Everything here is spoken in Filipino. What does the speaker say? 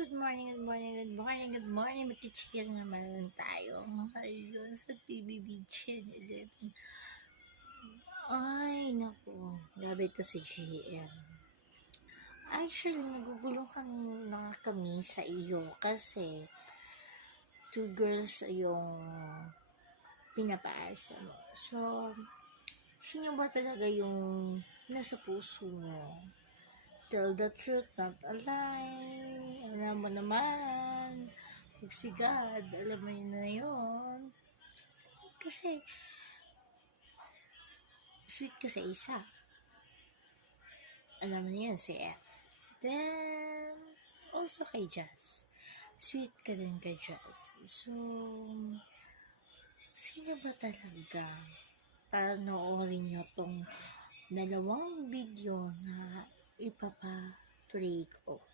Good morning, good morning, good morning, good morning. Magkichika naman tayo ngayon sa PBB Channel 11. Ay, naku. Grabe ito si GM. Actually, naguguluhan na kami sa iyo kasi 2 girls yung pinapaasa mo. So, sino ba talaga yung nasa puso mo? Tell the truth, not a lie. Alam mo naman. Pagsigad, alam mo yun na yun. Kasi, sweet ka sa isa. Alam mo yun, si F. Then, also kay Jazz. Sweet ka din kay Jazz. So, sino ba talaga? Panoorin nyo tong 2 video na ipapaplay ko.